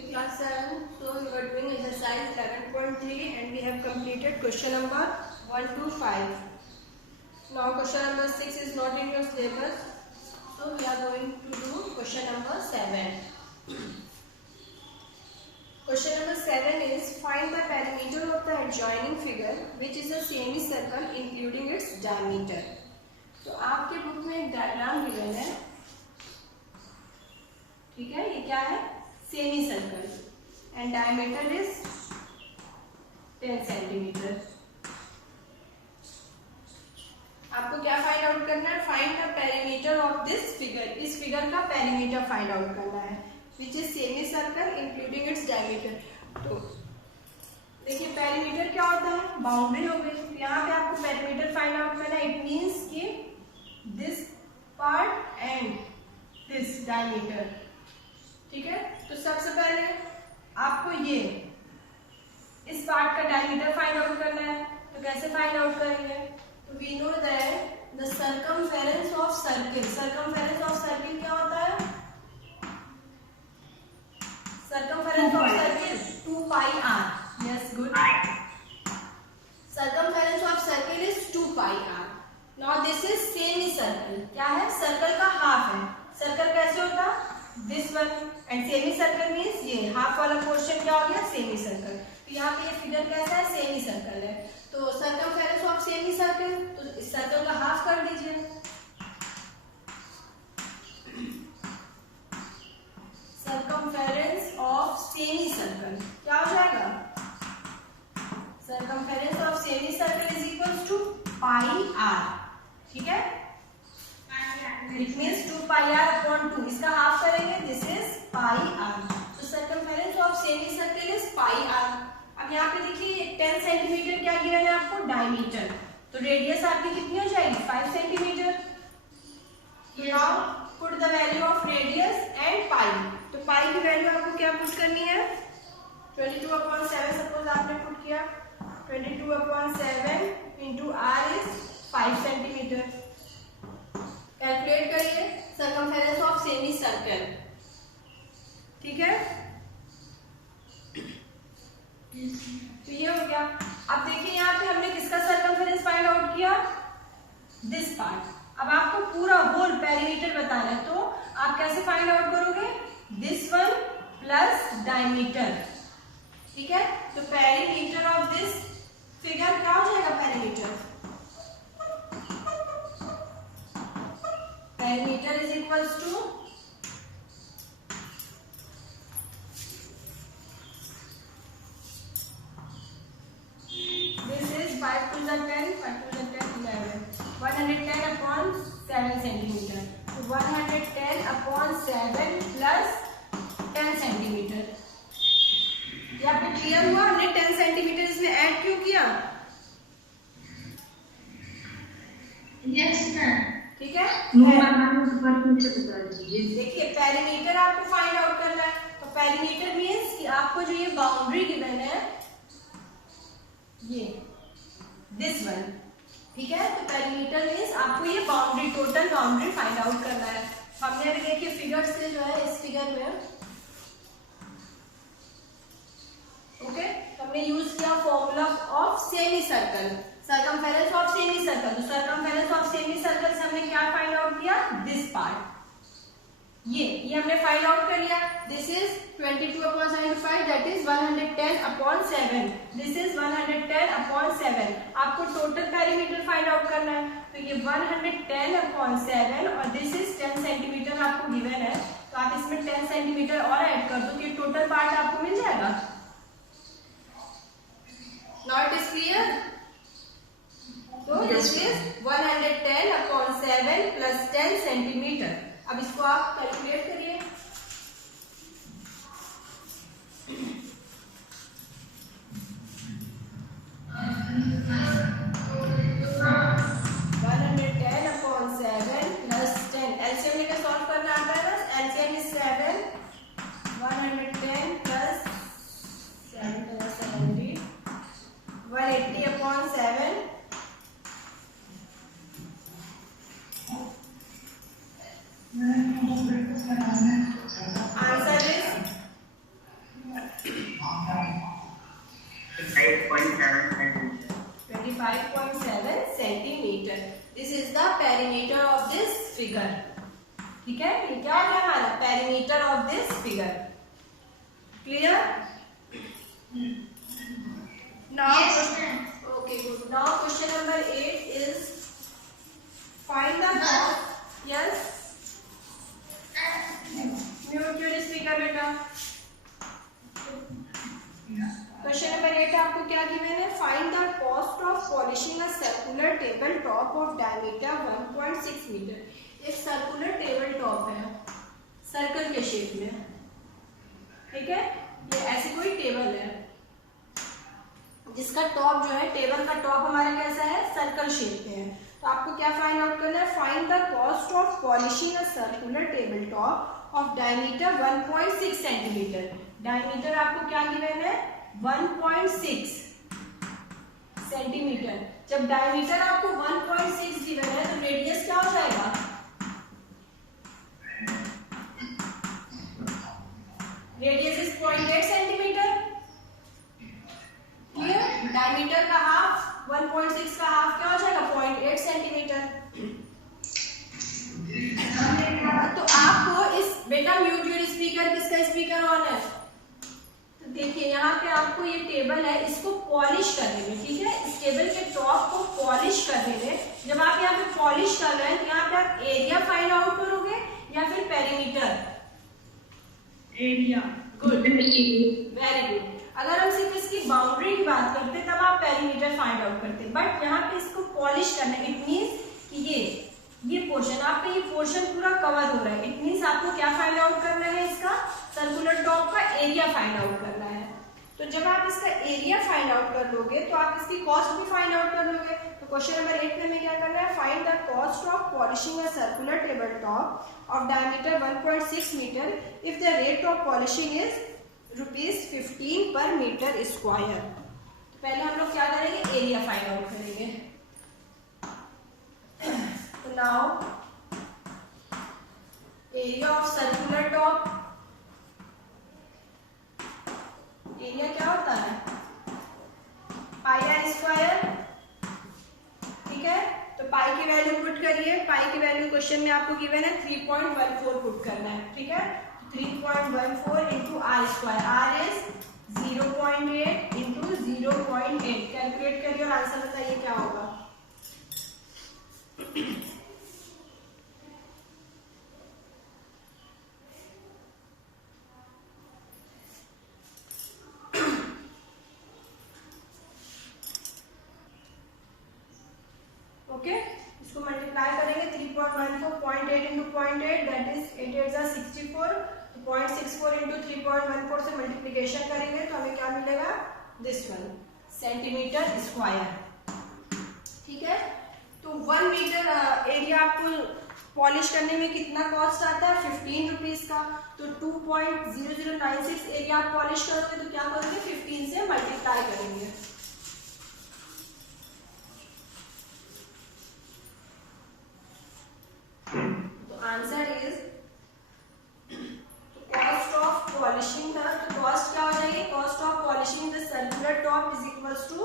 Okay, class 7. So we were doing exercise 11.3 and we have completed question number 1 to 5. Now question number 6 is not in your syllabus. So we are going to do question number 7. Question number 7 is find the perimeter of the adjoining figure which is a semicircle including its diameter. तो आपके book में एक diagram given है, ठीक है, ये क्या है, semi circle and diameter is 10 centimetre. आपको क्या फाइंड आउट करना है, find the perimeter of this figure, इस फिगर का पेरीमीटर फाइंड आउट करना है which is semi circle including its diameter. तो देखिए पेरीमीटर क्या होता है, बाउंड्री हो गई। यहाँ पे आपको पेरीमीटर फाइंड आउट करना है, इट मींस कि this part and this diameter, ठीक है। तो सबसे पहले आपको ये इस पार्ट का डायमीटर फाइंड आउट करना है। तो कैसे फाइंड आउट करेंगे, तो we know that the circumference of circle, circumference of circle क्या होता है, circumference of circle 2 pi r। Yes, good. Circumference of circle is 2 pi r। Now this is semi circle, क्या है, सर्कल का half है। Circle कैसे होता, this one, and semi circle means ये हाफ वाला पोर्शन क्या हो गया, सेमी सर्कल। तो यहाँ पे ये फिगर कैसा है, सेमी सर्कल है। तो सर्कमफेरेंस ऑफ सेमी सर्कल, तो इस सर्कल का हाफ कर दीजिए। सर्कमफेरेंस ऑफ सेमी सर्कल क्या हो जाएगा, circumference of semi circle is equals to pi r, ठीक है। It means 2 pi r upon 2, इसका हाफ करेंगे, दिस इज पाई r। तो circumference of semi circle is pi r। अब यहाँ पे देखिए 10 सेंटीमीटर क्या गिवन है आपको, डायमीटर। तो रेडियस आपकी कितनी हो जाएगी, 5 centimetre. Now put the value of radius and pi. तो पाई की वैल्यू आपको क्या पुट करनी है, 22/7 सपोज आपने पुट किया, 22/7 into r is 5 centimetre. Calculate करिए सर्कमफेरेंस ऑफ सेमी सर्कल, ठीक है। तो ये हो गया। अब देखिए यहाँ पे हमने किसका सर्कमफेरेंस फाइंड आउट किया, दिस पार्ट। अब आपको पूरा होल पेरीमीटर बताना है, तो आप कैसे फाइंड आउट करोगे, दिस वन प्लस डायमीटर, ठीक है। तो पेरीमीटर ऑफ दिस फिगर क्या हो जाएगा, perimeter, perimeter is equals to this is 5 to the 10, 5 to the 10, 11, 110 upon 7 centimeter। तो 110 upon 7 plus 10 सेंटीमीटर। यहाँ पे क्लियर हुआ, हमने 10 सेंटीमीटर इसमें ऐड क्यों किया, यस मैम, ठीक है। देखिए पेरीमीटर आपको फाइंड आउट करना है। तो पेरीमीटर मींस कि आपको जो ये बाउंड्री गिवन है, ये दिस वन, ठीक है। तो पेरीमीटर मींस आपको ये boundary, total boundary find out करना है। हमने अभी देखिए फिगर से जो है, इस फिगर में ओके, हमने यूज किया formula of semi circle, circumference of semi circle. तो सर्कमफेरेंस ऑफ सेमी सर्कल से हमने क्या फाइंड आउट किया, दिस पार्ट, ये हमने फाइंड आउट कर लिया। This is 22/75, that is 110/7, this is 110/7। आपको टोटल पेरीमीटर फाइंड आउट करना है। तो ये 110/7 और दिस इज 10 सेंटीमीटर आपको गिवन है। तो आप इसमें 10 सेंटीमीटर और ऐड कर दो, कि टोटल पार्ट आपको मिल जाएगा। Now it is clear? So this is 110/7 plus 10 centimetre. अब इसको आप कैलकुलेट करिए। एलसीएम लेकर सॉल्व करना आता है ना, एलसीएम इज 7, 110 प्लस 70, 180/7, है, ये क्या हो गया हमारा perimeter of this figure. Clear? Now Yes, ma'am. okay, good. Now question number 8 is find the cost. Yes, mute your speaker बेटा। क्वेश्चन नंबर 8 आपको क्या गिवन है, find the cost of polishing a circular table top of diameter 1.6 metre. एक circular table top है circle के shape में, ठीक है, ये ऐसी कोई टेबल है जिसका टॉप जो है, टेबल का टॉप हमारा कैसा है, सर्कल शेप में है। तो आपको क्या फाइंड आउट करना है, find the cost of polishing a circular table top of diameter 1.6 centimetre. Diameter आपको क्या गिवन है, 1.6 सेंटीमीटर। जब डायमीटर आपको 1.6 गिवन है तो रेडियस क्या हो जाएगा, radius is 0.8 centimetre. Clear? Diameter का हाफ 1.6 का हाफ क्या हो जाएगा, 0.8 सेंटीमीटर। तो आपको इस बेटा म्यूट योर स्पीकर, किसका स्पीकर ऑन है, तो देखिए यहाँ पे आपको ये टेबल है, इसको पॉलिश करने में, ठीक है, इस टेबल के टॉप को पॉलिश करने में, जब आप यहाँ पे पॉलिश कर रहे हैं तो यहाँ पे आप एरिया फाइंड आउट करोगे या फिर perimeter, area. Good, very good. अगर हम सिर्फ इसकी बाउंड्री की बात करते तब आप पेरीमीटर फाइंड आउट करते, बट यहाँ पे इसको पॉलिश करना, इट मीन्स कि ये पोर्शन, आपका ये पोर्शन पूरा कवर हो रहा है, इट मीन्स आपको क्या फाइंड आउट करना है, इसका सर्कुलर टॉप का एरिया फाइंड आउट करना है। तो जब आप इसका एरिया फाइंड आउट कर लोगे तो आप इसकी कॉस्ट भी फाइंड आउट कर लोगे। तो क्वेश्चन नंबर 8 में हमें क्या करना है, find the cost of polishing a circular table top of diameter 1.6 metre if the rate of polishing is ₹15 per metre square. तो पहले हम लोग क्या करेंगे, एरिया फाइंड आउट करेंगे। तो now area of circular top, area क्या होता है, पाई आर स्क्वायर, ठीक है। तो पाई की वैल्यू पुट करिए, पाई की वैल्यू क्वेश्चन में आपको गिवन है 3.14 पुट करना है, ठीक है। 3.14 into r square, r is 0.8 into 0.8, calculate करिए और आंसर बताइए क्या होगा। ओके, इसको मल्टीप्लाई करेंगे 3.14 0.8 इंटू 0.8 दैट इज 8 8 जा 64, 0.64 इंटू 3.14 से मल्टीप्लिकेशन करेंगे तो हमें क्या मिलेगा, दिस वन सेंटीमीटर स्क्वायर, ठीक है। तो 1 मीटर एरिया आपको पॉलिश करने में कितना कॉस्ट आता है, 15 रुपीज का। तो 2.0096 एरिया आप पॉलिश करोगे तो क्या करोगे, 15 से मल्टीप्लाई करेंगे। Answer is cost of polishing the, तो कॉस्ट क्या हो जाएगी, cost of polishing the circular top is equals to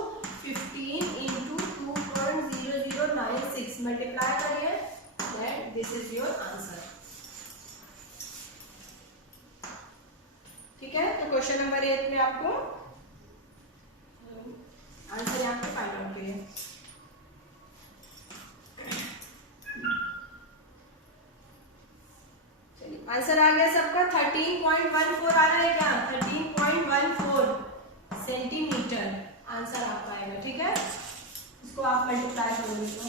15 into 2.0096, multiply करिए, that this is your answer, ठीक है। तो क्वेश्चन नंबर 8 में आपको आंसर यहाँ पे फाइंड आउट करिए। आंसर आ गया सबका, 13.14 आ रहा है क्या, 13.14 सेंटीमीटर आंसर आपका आएगा, ठीक है। इसको आप मल्टीप्लाई करोगे तो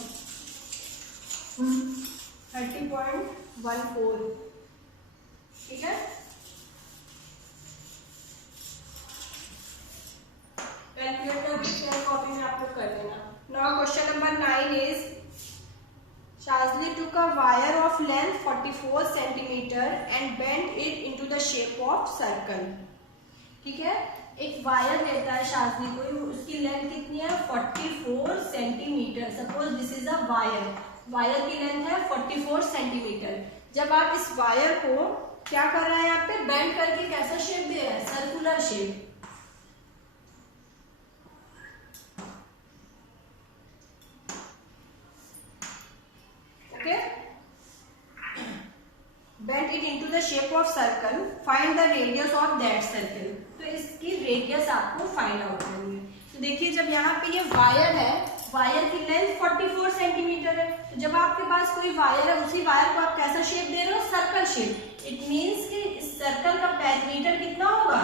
30.14, ठीक है। कैलकुलेटर भी शेयर कॉपी में आप लोग कर देना। Now question number 9 is Shazli took a wire of length 44 centimeter and bent it into the shape of circle, ठीक है। एक वायर लेता है शाजली कोई, उसकी लेंथ कितनी है, 44 centimetre. Suppose this is a wire, wire की लेंथ है 44 सेंटीमीटर। जब आप इस वायर को क्या कर रहे हैं, यहाँ पे बेंड करके कैसा शेप दे रहे हैं, circular shape, bend it into the shape of circle, find the radius of that circle. तो इसकी रेडियस आपको फाइंड आउट करनी है। तो देखिए जब यहाँ पे ये वायर है, वायर की लेंथ 44 सेंटीमीटर है। तो जब आपके पास कोई वायर है, उसी वायर को आप कैसा शेप दे रहे हो? Circle shape. इट मीन्स कि इस सर्कल का पेरीमीटर कितना होगा?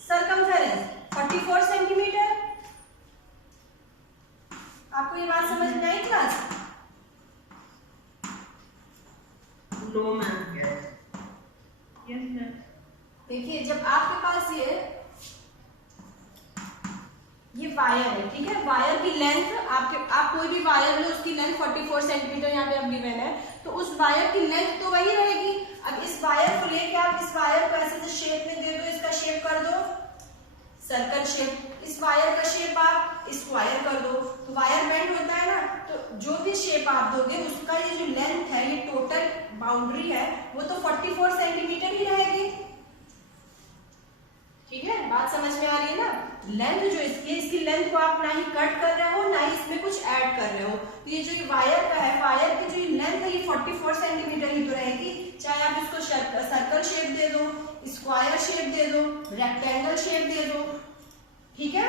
Circumference 44 centimetre. आपको ये बात समझ में आई class? No ma'am. Yes ma'am. देखिए जब आपके पास ये वायर है, ठीक है, वायर की लेंथ आप कोई भी वायर लो, उसकी लेंथ 44 सेंटीमीटर यहाँ पे अब गिवन है, तो उस वायर की लेंथ तो वही रहेगी। अब इस वायर को लेके आप इस वायर को ऐसे शेप में दे दो, इसका शेप कर दो सर्कल शेप। इस वायर का शेप आप स्क्वायर कर दो, तो वायर बेंड होता है ना, तो जो भी शेप आप दोगे उसका ये जो लेंथ है, ये टोटल बाउंड्री है, वो तो 44 सेंटीमीटर ही रहेगी। ठीक है, बात समझ में आ रही है ना? लेंथ जो इसकी लेंथ को आप ना ही कट कर रहे हो, ना ही इसमें कुछ ऐड कर रहे हो। तो ये जो वायर का है, वायर की जो लेंथ है, ये 44 सेंटीमीटर ही तो रहेगी। चाहे आप इसको सर्कल शेप दे दो, स्क्वायर शेप दे दो, रेक्टेंगल शेप दे दो। ठीक है,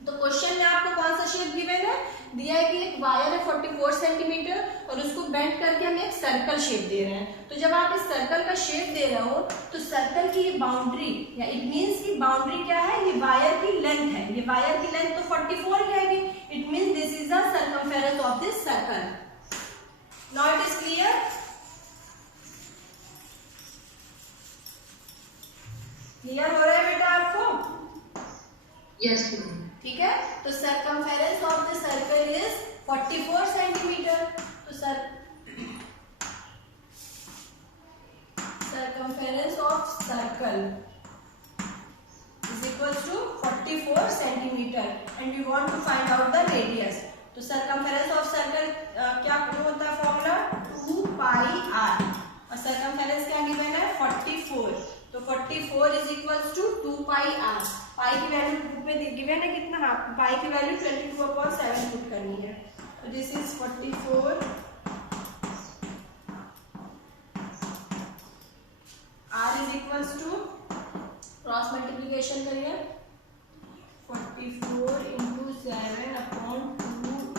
तो क्वेश्चन में आपको कौन सा शेप गिवन है? दिया है कि एक वायर है 44 सेंटीमीटर और उसको बेंड करके हम एक सर्कल शेप दे रहे हैं। तो जब आप इस सर्कल का शेप दे रहे हो, तो सर्कल की ये बाउंड्री या इट मींस की बाउंड्री क्या है? ये वायर की लेंथ है। ये वायर की लेंथ तो 44 ही रहेगी। It means this is the circumference of this circle. Now it is clear? Clear हो रहा है बेटा आपको? Yes ma'am. ठीक है, तो circumference of the circle is 44 centimetre. तो circumference of circle is equal to 44 centimeter and we want to find out the radius. तो circumference of circle क्या होता है फॉर्मूला? 2 pi r और circumference क्या गिवन है? 44। तो 44 is equals to 2 pi r। पाई की वैल्यू बुक में गिवन है कितना? हाँ, पाई की वैल्यू 22/7 पुट करनी है। तो this is 44 r is equals to cross multiplication करिए 44 into 7/2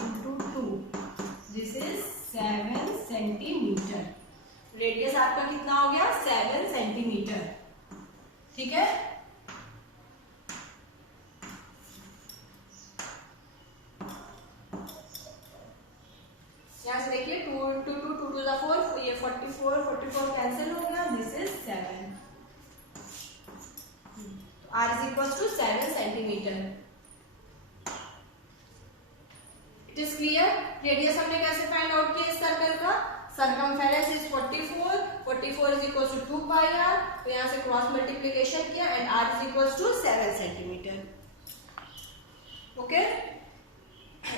into 2 this is 7 centimetre. Radius आपका कितना हो गया? 7 सेंटीमीटर। ठीक है, यहाँ से देखिए 2 into 2 2 to the 4, ये 44 कैंसिल हो गया, this is 7। R is equals to 7 centimetre. It is clear? Radius हमने कैसे फाइंड आउट किया इस सर्कल का? Circumference is 44 is equals to 2 pi r, तो यहाँ से क्रॉस मल्टीप्लीकेशन किया and R is equals to 7 centimetre. Okay,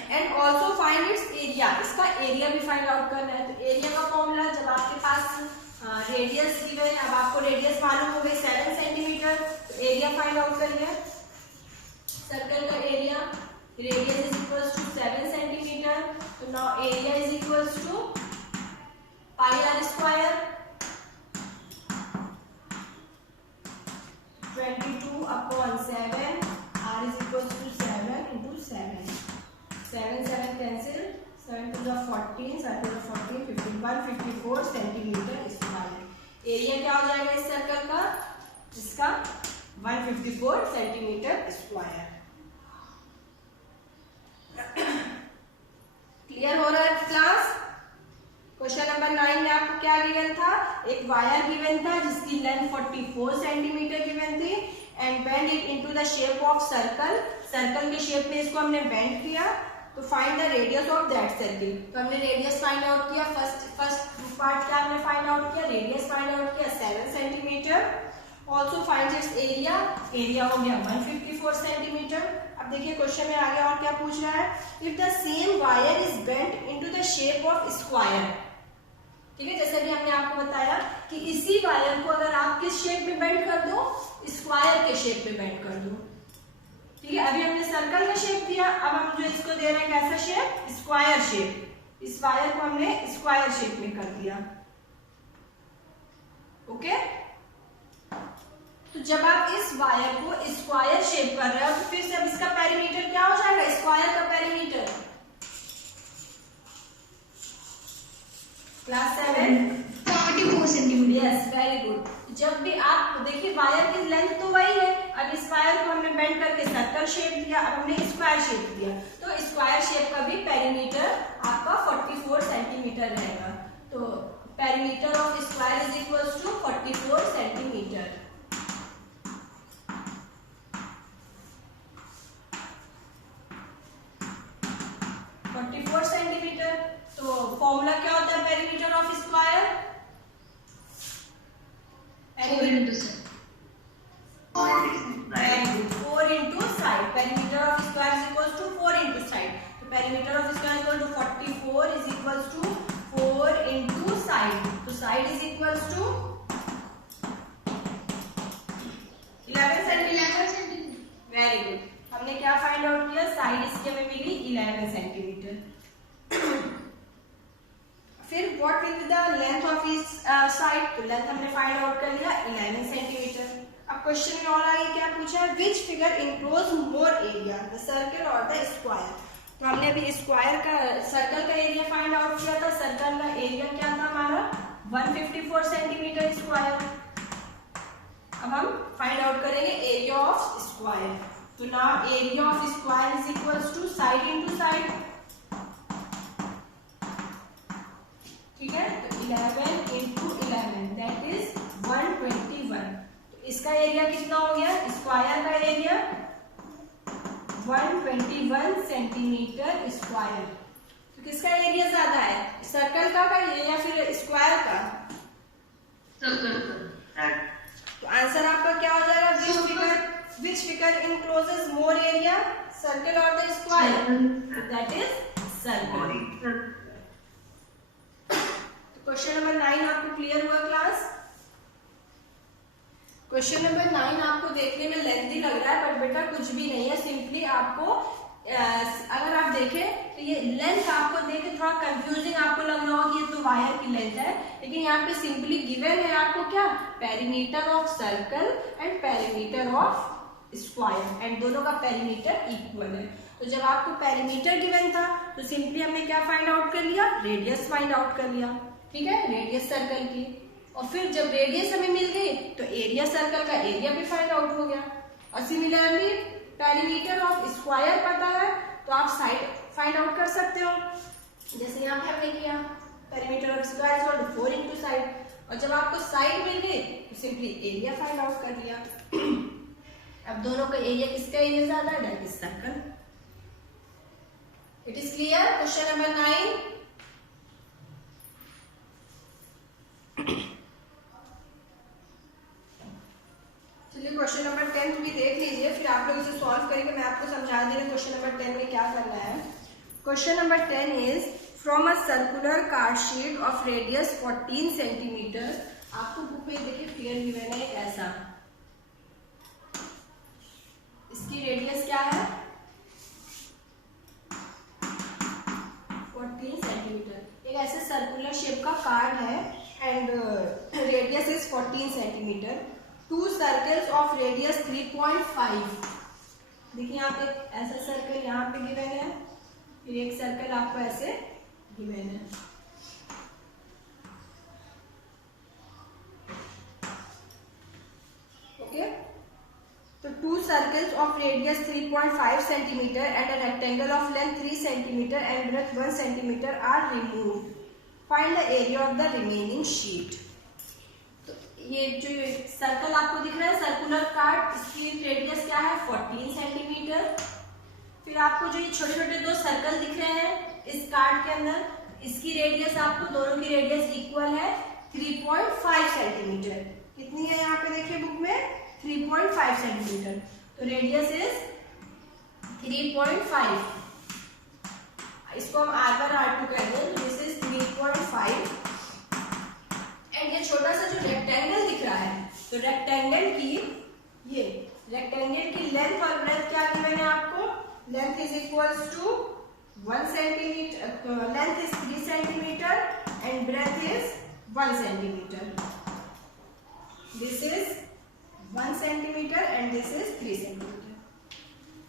and also find its area. इसका एरिया भी फाइंड आउट करना है। तो एरिया का फॉर्मूला, जब आपके पास रेडियस गिवन है, अब आपको रेडियस मालूम हो गई 7 सेंटीमीटर, तो एरिया फाइंड आउट करिए सर्कल का area. Radius is equals to 7 centimetre, तो now area is equals to pi r square 22/7। r is equals to 7 into 7। 7 cancel, 7 to the 14, 7 to the 14, 154 centimetre square. Area क्या हो जाएगा इस circle का? इसका 154 centimetre square. Clear हो रहा है क्लास? क्वेश्चन नंबर 9 में आपको क्या गिवन था? एक वायर गिवन था जिसकी लेंथ 44 सेंटीमीटर गिवन थी and bend it into the shape of circle. Circle के शेप में इसको हमने बेंड किया, तो find the radius of that circle. तो हमने रेडियस फाइंड आउट किया। फर्स्ट पार्ट क्या हमने फाइंड आउट किया? रेडियस फाइंड आउट किया 7 centimetre. Also find its area. Area हो गया 154 सेंटीमीटर। अब देखिए क्वेश्चन में आगे और क्या पूछ रहा है? If the same wire is bent into the shape of square. ठीक है, जैसे भी हमने आपको बताया कि इसी वायर को अगर आप किस शेप में बेंड कर दो? स्क्वायर के शेप में बेंड कर दो। ठीक है, अभी हमने सर्कल का शेप दिया, अब हम जो इसको दे रहे हैं कैसा शेप? Square shape. इस वायर को हमने स्क्वायर शेप में कर दिया। तो जब आप इस वायर को स्क्वायर शेप कर रहे हो तो फिर से अब इसका पेरीमीटर क्या हो जाएगा, स्क्वायर का perimeter. Class 7 44 centimetre. Yes, very good. जब भी आप देखिए वायर की लेंथ तो वही है, अब इस वायर को हमने बेंड करके सर्कल शेप दिया, अब हमने स्क्वायर शेप दिया, तो स्क्वायर शेप का भी पेरीमीटर आपका 44 सेंटीमीटर रहेगा। तो perimeter of square is equals to 44 centimetre. तो फॉर्मूला क्या होता है perimeter of square? 4 into 7. 4 into side. Perimeter of square is equals to 4 into side. So perimeter of square is equal to 44 is equals to 4 into side. So side is equals to 11 centimetre. Very good. हमने क्या find out किया? Side इसकी हमें मिली 11 centimetre. फिर what will be the length of इस side? तो length हमने find out कर लिया 11 सेंटीमीटर। अब क्वेश्चन में और आगे क्या पूछा है? Which figure enclose more area, the circle और द स्क्वायर? तो हमने अभी स्क्वायर का सर्कल का एरिया फाइंड आउट किया था। सर्कल का एरिया क्या था हमारा? 154 सेंटीमीटर स्क्वायर। अब हम फाइंड आउट करेंगे एरिया ऑफ स्क्वायर। तो now area of square is equals to side into side. ठीक है, तो 11 इंटू 11 दैट इज 121। तो इसका एरिया कितना हो गया? स्क्वायर का एरिया 121 सेंटीमीटर स्क्वायर। तो किसका एरिया ज्यादा है, सर्कल का या फिर स्क्वायर का? सर्कल का। तो आंसर आपका क्या हो जाएगा? Which figure encloses more area, circle और the square? That is circle. Question number 9 आपको क्लियर हुआ क्लास? क्वेश्चन नंबर 9 आपको देखने में लेंथी लग रहा है, बट बेटा कुछ भी नहीं है। सिंपली आपको अगर आप देखें तो ये लेंथ आपको देख के थोड़ा कंफ्यूजिंग आपको लग रहा होगा कि ये तो वायर की लेंथ है, लेकिन यहाँ पे सिंपली गिवन है आपको क्या? Perimeter of circle and perimeter of square, and दोनों का पेरीमीटर इक्वल है। तो जब आपको पेरीमीटर गिवन था तो सिंपली हमने क्या फाइंड आउट कर लिया? रेडियस फाइंड आउट कर लिया। ठीक है, रेडियस सर्कल की। और फिर जब रेडियस हमें मिल गई तो एरिया सर्कल का एरिया भी फाइंड आउट हो गया। और सिमिलरली पेरीमीटर ऑफ स्क्वायर पता है तो आप साइड फाइंड आउट कर सकते हो, जैसे यहाँ पे हमने किया perimeter of square equal to 4 into side. और जब आपको साइड मिल गई तो सिंपली एरिया फाइंड आउट कर लिया। अब दोनों का एरिया, किसका एरिया ज्यादा है? That is circle. It is clear? Question number 9। चलिए क्वेश्चन नंबर 10 भी देख लीजिए, फिर आप लोग इसे सॉल्व करेंगे। मैं आपको समझा दे रही हूँ क्वेश्चन नंबर 10 में क्या करना है। Question number 10 is from a circular card sheet of radius 14 centimetre. आपको बुक में देखिए फिगर गिवन है ऐसा, इसकी रेडियस क्या है? 14 सेंटीमीटर। एक ऐसे सर्कुलर शेप का कार्ड है and radius is 14 centimetre. To circles of radius 3.5। देखिए यहाँ पे ऐसा सर्कल यहाँ पे गिवन है, फिर एक सर्कल आपको ऐसे गिवन है। ओके, तो two circles of radius 3.5 centimetre and a rectangle of length 3 centimetre and breadth 1 centimetre are removed. Find the area of the remaining sheet. ये जो सर्कल आपको दिख रहा है सर्कुलर कार्ड, इसकी रेडियस क्या है? 14 सेंटीमीटर। फिर आपको जो ये छोटे छोटे दो सर्कल दिख रहे हैं इस कार्ड के अंदर, इसकी रेडियस आपको दोनों की रेडियस इक्वल है 3.5 सेंटीमीटर। कितनी है यहाँ पे देखिए बुक में? 3.5 सेंटीमीटर। तो रेडियस इज 3.5। इसको हम R1 R2 कहते हैं, तो दिस इज 3.5। एंड ये छोटा सा जो रेक्टेंगल दिख रहा है, तो रेक्टेंगल की लेंथ और ब्रेथ क्या गिवन है आपको? Length is equals to 1 centimetre, length is 3 centimetre and breadth is 1 centimetre. This is 1 centimetre 3 centimetre.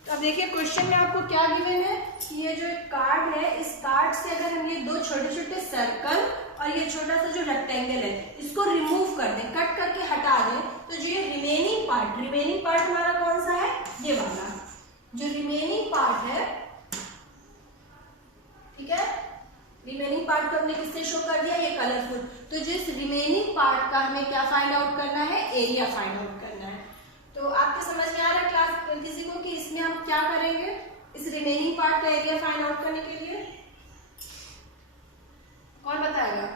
तो अब देखिए क्वेश्चन में आपको क्या गिवन है कि ये जो एक कार्ड है, इस कार्ड से अगर हम ये 2 छोटे छोटे सर्कल और ये छोटा सा जो रेक्टेंगल है इसको रिमूव कर दें, कट करके हटा दें, तो जो ये रिमेनिंग पार्ट हमारा कौन सा है, ये वाला जो रिमेनिंग पार्ट है, ठीक है। रिमेनिंग पार्ट को हमने किससे शो कर दिया, ये कलरफुल। तो जिस रिमेनिंग पार्ट का हमें क्या फाइंड आउट करना है, एरिया फाइंड आउट करना है। तो आपके समझ में आ रहा है क्लास किसी को कि इसमें हम क्या करेंगे, इस रिमेनिंग पार्ट का एरिया फाइंड आउट करने के लिए कौन बताएगा?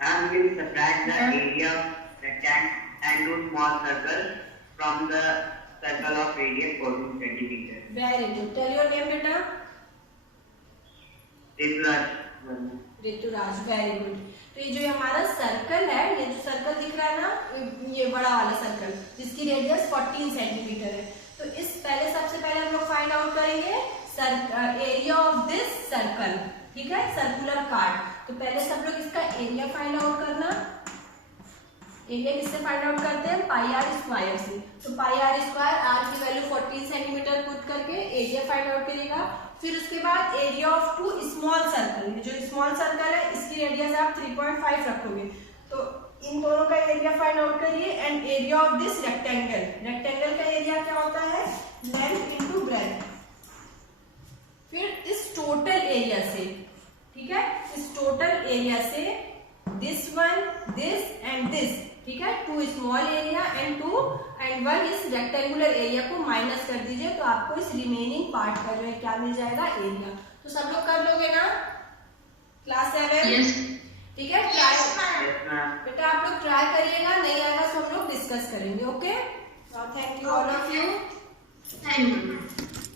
And we will subtract the area of rectangle and two small circles from the circle of radius 14 centimeter. Very good. Tell your name, beta. Rituraj, very good. तो ये जो हमारा सर्कल है, ये जो सर्कल दिख रहा है ना, ये बड़ा वाला सर्कल जिसकी रेडियस 14 सेंटीमीटर है, तो इस सबसे पहले हम लोग फाइंड आउट करेंगे एरिया ऑफ दिस सर्कल, ठीक है, सर्कुलर कार्ड। तो पहले सब लोग इसका एरिया फाइंड आउट करना। एरिया किससे फाइंड आउट करते हैं, पाई आर स्क्वायर से। तो पाई आर स्क्वायर, आर की वैल्यू 14 सेंटीमीटर पुट करके एरिया फाइंड आउट करेगा। फिर उसके बाद एरिया ऑफ 2 स्मॉल सर्कल, जो स्मॉल सर्कल है इसकी रेडियस आप 3.5 रखोगे, तो इन दोनों का एरिया फाइंड आउट करिए। And area of this rectangle का एरिया क्या होता है, लेंथ इंटू ब्रेथ। फिर इस टोटल एरिया से, ठीक है, इस टोटल एरिया से this one, this and this, ठीक है, 2 स्मॉल एरिया एंड 1 इस रेक्टेंगुलर एरिया को माइनस कर दीजिए, तो आपको इस रिमेनिंग पार्ट का जो है क्या मिल जाएगा, एरिया। तो सब लोग कर लोगे ना क्लास 7? Yes. ठीक है, बेटा आप लोग ट्राई करिएगा, नहीं आएगा तो हम लोग डिस्कस करेंगे। Okay, thank you all of you. Thank you.